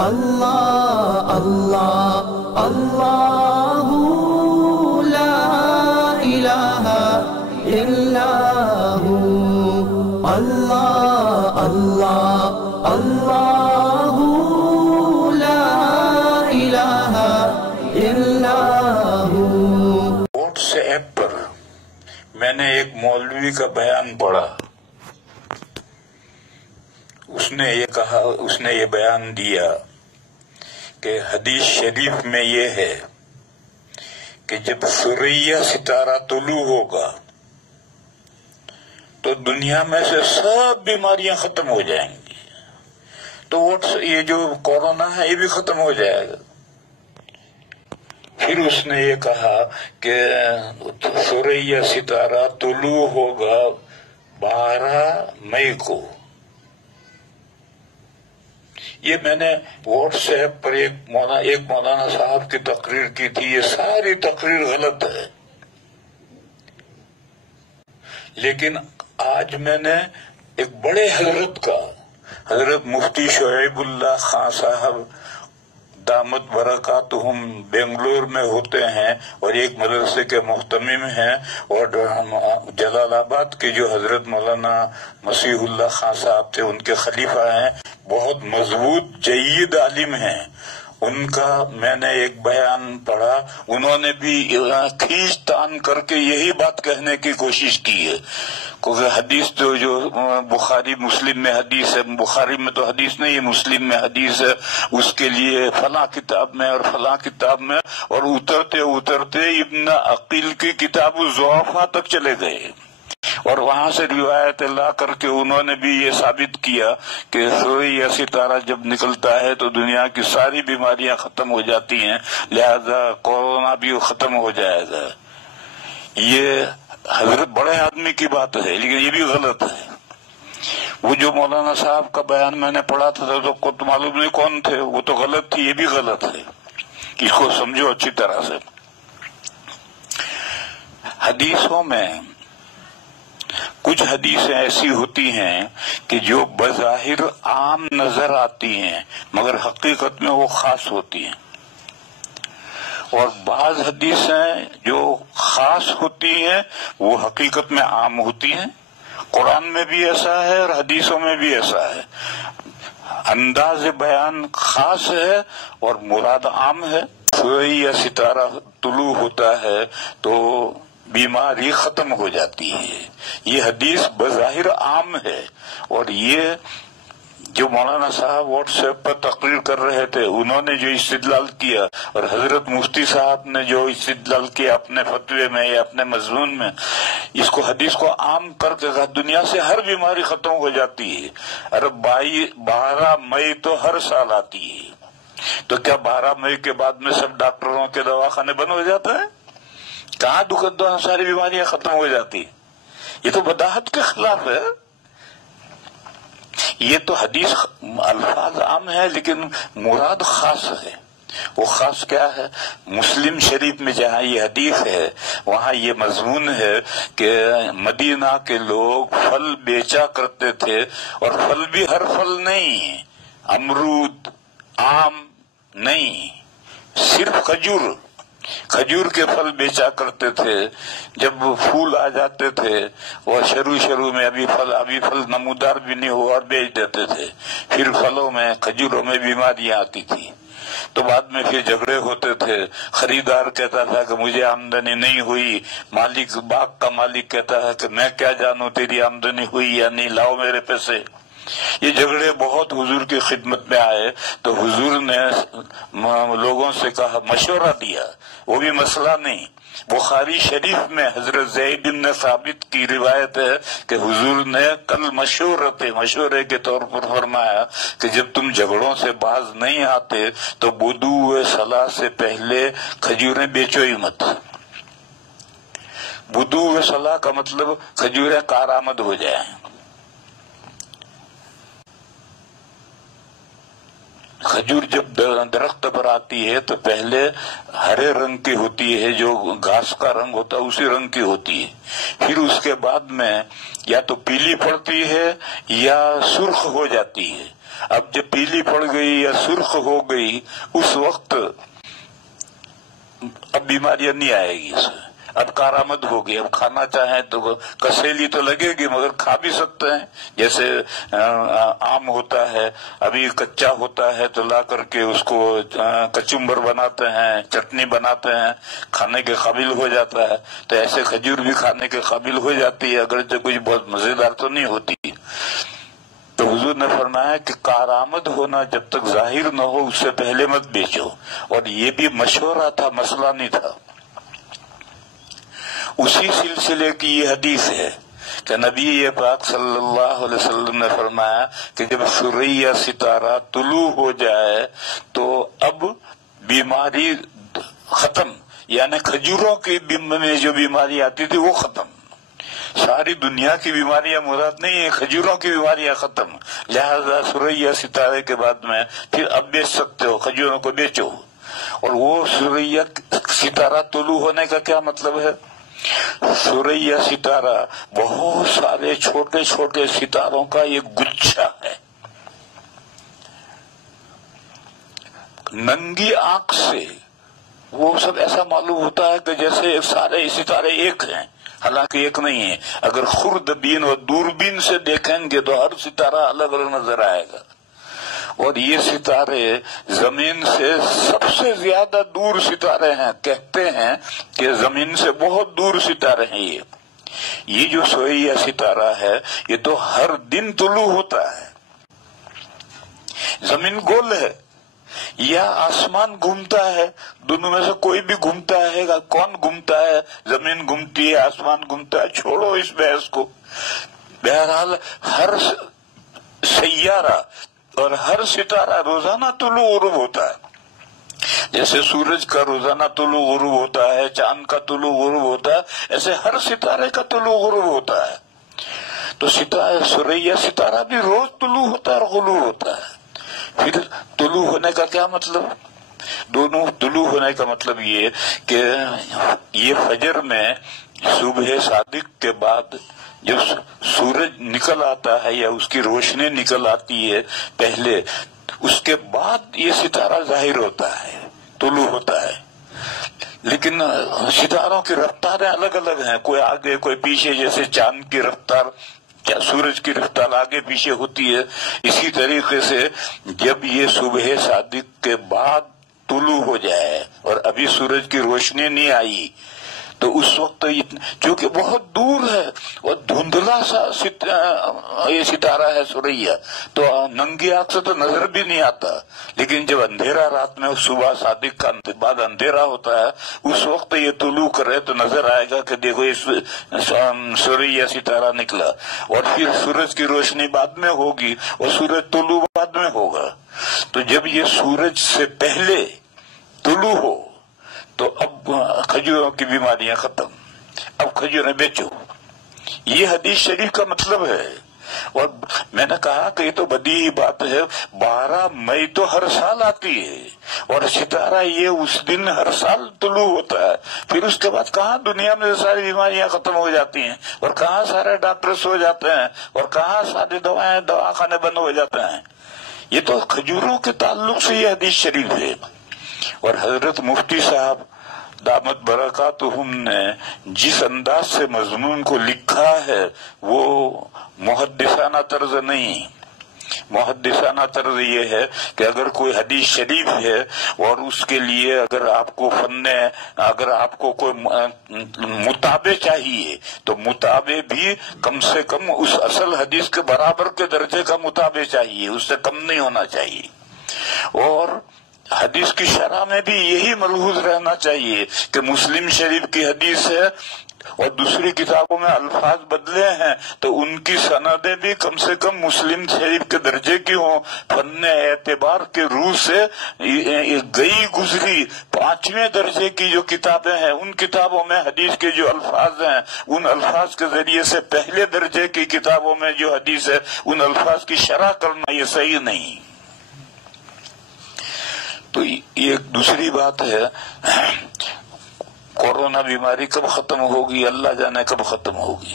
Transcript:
اللہ اللہ اللہ لا الہ الا ہو، اللہ اللہ اللہ لا الہ الا ہو۔ واٹس ایپ پر میں نے ایک مولوی کا بیان پڑھا، اس نے یہ کہا، اس نے یہ بیان دیا کہ حدیث شریف میں یہ ہے کہ جب ثریا ستارہ طلوع ہوگا تو دنیا میں سے سب بیماریاں ختم ہو جائیں گی، تو یہ جو کورونا ہے یہ بھی ختم ہو جائے گا۔ پھر اس نے یہ کہا کہ ثریا ستارہ طلوع ہوگا 12 مئی کو۔ یہ میں نے واٹس ایپ پر ایک مولانا صاحب کی تقریر کی تھی، یہ ساری تقریر غلط ہے، لیکن آج میں نے ایک بڑے حضرت کا، حضرت مفتی شعیب اللہ خان صاحب دامت برکاتہم بنگلور میں ہوتے ہیں اور ایک مدرسے کے محتمم ہیں، اور جلال آباد کے جو حضرت مولانا مسیح اللہ خان صاحب تھے ان کے خلیفہ ہیں، بہت مضبوط جید عالم ہیں۔ ان کا میں نے ایک بیان پڑھا، انہوں نے بھی کھینچ تان کر کے یہی بات کہنے کی کوشش کی ہے، کیونکہ حدیث جو بخاری مسلم میں حدیث ہے، بخاری میں تو حدیث نہیں ہے، مسلم میں حدیث ہے، اس کے لیے فلاں کتاب میں اور فلاں کتاب میں، اور اترتے اترتے ابن عقیل کی کتاب الضعفاء تک چلے گئے، اور وہاں سے روایت لا کر کے انہوں نے بھی یہ ثابت کیا کہ ثریا ستارہ جب نکلتا ہے تو دنیا کی ساری بیماریاں ختم ہو جاتی ہیں، لہذا کورونا بھی ختم ہو جائے گا۔ یہ حضرت بڑے آدمی کی بات ہے، لیکن یہ بھی غلط ہے۔ وہ جو مولانا صاحب کا بیان میں نے پڑھا تھا تو معلوم نہیں کون تھے، وہ تو غلط تھی، یہ بھی غلط ہے، اس کو سمجھو اچھی طرح سے۔ حدیثوں میں کچھ حدیثیں ایسی ہوتی ہیں کہ جو بظاہر عام نظر آتی ہیں مگر حقیقت میں وہ خاص ہوتی ہیں، اور بعض حدیثیں جو خاص ہوتی ہیں وہ حقیقت میں عام ہوتی ہیں۔ قرآن میں بھی ایسا ہے اور حدیثوں میں بھی ایسا ہے، انداز بیان خاص ہے اور مراد عام ہے۔ ثریا ستارہ طلوع ہوتا ہے تو بیماری ختم ہو جاتی ہے، یہ حدیث بظاہر عام ہے، اور یہ جو مولانا صاحب واٹس ایپ پر تقریر کر رہے تھے انہوں نے جو استدلال کیا، اور حضرت مفتی صاحب نے جو استدلال کیا اپنے فتوے میں یا اپنے مضمون میں، اس کو حدیث کو عام کر کے دنیا سے ہر بیماری ختم ہو جاتی ہے۔ ارے 12 مئی تو ہر سال آتی ہے، تو کیا 12 مئی کے بعد میں سب ڈاکٹروں کے دواخانے بند ہو جاتا ہے؟ کہاں دکان ساری بیماریاں ختم ہو جاتی؟ یہ تو بداحت کے خلاف ہے۔ یہ تو حدیث الفاظ عام ہے لیکن مراد خاص ہے۔ وہ خاص کیا ہے؟ مسلم شریف میں جہاں یہ حدیث ہے وہاں یہ مضمون ہے کہ مدینہ کے لوگ پھل بیچا کرتے تھے، اور پھل بھی ہر پھل نہیں، امرود آم نہیں، صرف کھجور کے پھل بیچا کرتے تھے۔ جب پھول آ جاتے تھے اور شروع میں ابھی پھل نمودار بھی نہیں ہوا اور بیچ دیتے تھے، پھر پھلوں میں کھجوروں میں بیماریاں آتی تھی، تو بعد میں پھر جھگڑے ہوتے تھے، خریدار کہتا تھا کہ مجھے آمدنی نہیں ہوئی، باغ کا مالک کہتا ہے کہ میں کیا جانوں تیری آمدنی ہوئی یا نہیں، لاؤ میرے پیسے۔ یہ جھگڑے بہت حضور کی خدمت میں آئے تو حضور نے لوگوں سے کہا، مشورہ دیا، وہ بھی مسئلہ نہیں۔ بخاری شریف میں حضرت زید بن ثابت کی روایت ہے کہ حضور نے کل مشورے کے طور پر فرمایا کہ جب تم جھگڑوں سے باز نہیں آتے تو بدوء صلاح سے پہلے کھجوریں بیچو ہی مت۔ بدوء صلاح کا مطلب کھجوریں کارآمد ہو جائیں۔ کھجور جب درخت پر آتی ہے تو پہلے ہرے رنگ کی ہوتی ہے، جو گھاس کا رنگ ہوتا ہے اسی رنگ کی ہوتی ہے، پھر اس کے بعد میں یا تو پیلی پڑتی ہے یا سرخ ہو جاتی ہے، اب جب پیلی پڑ گئی یا سرخ ہو گئی اس وقت اب بیماریاں نہیں آئے گی اس میں، اب کارآمد ہوگی، اب کھانا چاہیں تو کسیلی تو لگے گی مگر کھا بھی سکتے ہیں، جیسے آم ہوتا ہے ابھی کچا ہوتا ہے تو لا کر کے اس کو کچمبر بناتے ہیں، چٹنی بناتے ہیں، کھانے کے قابل ہو جاتا ہے، تو ایسے کھجور بھی کھانے کے قابل ہو جاتی ہے، اگرچہ کچھ بہت مزیدار تو نہیں ہوتی۔ تو حضور نے فرمایا کہ کارآمد ہونا جب تک ظاہر نہ ہو اس سے پہلے مت بیچو، اور یہ بھی مشورہ تھا، مسئلہ نہیں تھا۔ اسی سلسلے کی یہ حدیث ہے کہ نبی پاک صلی اللہ علیہ وسلم نے فرمایا کہ جب ثریا ستارہ طلوع ہو جائے تو اب بیماری ختم، یعنی کھجوروں کی میں جو بیماری آتی تھی وہ ختم، ساری دنیا کی بیماریاں مراد نہیں ہے، کھجوروں کی بیماریاں ختم، لہذا ثریا ستارے کے بعد میں پھر اب بیچ سکتے ہو، کھجوروں کو بیچو۔ اور وہ ثریا ستارہ طلوع ہونے کا کیا مطلب ہے؟ ثریا ستارہ بہت سارے چھوٹے چھوٹے ستاروں کا ایک گچھا ہے، ننگی آنکھ سے وہ سب ایسا معلوم ہوتا ہے کہ جیسے سارے ستارے ایک ہیں، حالانکہ ایک نہیں ہے۔ اگر خوردبین اور دوربین سے دیکھیں گے تو ہر ستارہ الگ الگ نظر آئے گا، اور یہ ستارے زمین سے سب سے زیادہ دور ستارے ہیں، کہتے ہیں کہ زمین سے بہت دور ستارے ہیں۔ یہ جو ثریا ستارہ ہے یہ تو ہر دن طلوع ہوتا ہے۔ زمین گول ہے یا آسمان گھومتا ہے، دونوں میں سے کوئی بھی گھومتا ہے، کون گھومتا ہے؟ زمین گھومتی ہے، آسمان گھومتا ہے، چھوڑو اس بحث کو۔ بہرحال ہر سیارہ اور ہر ستارہ روزانہ طلوع غروب ہوتا ہے، جیسے سورج کا روزانہ طلوع غروب ہوتا ہے، چاند کا طلوع غروب ہوتا ہے، ایسے ہر ستارے کا طلوع غروب ہوتا ہے۔ تو ثریا ستارہ بھی روز طلوع ہوتا ہے اور غروب ہوتا ہے۔ پھر طلوع ہونے کا کیا مطلب؟ دونوں طلوع ہونے کا مطلب یہ کہ یہ فجر میں صبح صادق کے بعد جب سورج نکل آتا ہے یا اس کی روشنی نکل آتی ہے پہلے، اس کے بعد یہ ستارہ ظاہر ہوتا ہے، طلوع ہوتا ہے۔ لیکن ستاروں کی رفتاریں الگ الگ ہیں، کوئی آگے کوئی پیچھے، جیسے چاند کی رفتار کیا سورج کی رفتار آگے پیچھے ہوتی ہے، اسی طریقے سے جب یہ صبح صادق کے بعد طلوع ہو جائے اور ابھی سورج کی روشنی نہیں آئی تو اس وقت چونکہ بہت دور ہے اور دھندلا سا یہ ستارہ ہے ثریا، تو ننگی آنکھ سے تو نظر بھی نہیں آتا، لیکن جب اندھیرا رات میں صبح صادق کا بعد اندھیرا ہوتا ہے اس وقت یہ طلوع کرے تو نظر آئے گا کہ دیکھو اس ثریا ستارہ نکلا، اور پھر سورج کی روشنی بعد میں ہوگی اور سورج طلوع بعد میں ہوگا۔ تو جب یہ سورج سے پہلے طلوع ہو تو اب کھجوروں کی بیماریاں ختم، اب کھجوریں بیچو، یہ حدیث شریف کا مطلب ہے۔ اور میں نے کہا کہ یہ تو بدیہی بات ہے، 12 مئی تو ہر سال آتی ہے اور ستارہ یہ اس دن ہر سال طلوع ہوتا ہے، پھر اس کے بعد کہاں دنیا میں ساری بیماریاں ختم ہو جاتی ہیں اور کہاں سارے ڈاکٹرز ہو جاتے ہیں اور کہاں ساری دواخانے بند ہو جاتے ہیں۔ یہ تو کھجوروں کے تعلق سے یہ حدیث شریف ہے۔ اور حضرت مفتی صاحب دامت برکاتہم نے جس انداز سے مضمون کو لکھا ہے وہ محدثانہ طرز نہیں، محدثانہ طرز یہ ہے کہ اگر کوئی حدیث شریف ہے اور اس کے لیے اگر آپ کو کوئی متابع چاہیے تو متابع بھی کم سے کم اس اصل حدیث کے برابر کے درجے کا متابع چاہیے، اس سے کم نہیں ہونا چاہیے۔ اور حدیث کی شرح میں بھی یہی ملحوظ رہنا چاہیے کہ مسلم شریف کی حدیث ہے اور دوسری کتابوں میں الفاظ بدلے ہیں تو ان کی سندیں بھی کم سے کم مسلم شریف کے درجے کی ہوں، فن اعتبار کے روح سے گئی گزری 5ویں درجے کی جو کتابیں ہیں ان کتابوں میں حدیث کے جو الفاظ ہیں ان الفاظ کے ذریعے سے پہلے درجے کی کتابوں میں جو حدیث ہے ان الفاظ کی شرح کرنا یہ صحیح نہیں۔ تو یہ ایک دوسری بات ہے، کورونا بیماری کب ختم ہوگی اللہ جانے کب ختم ہوگی۔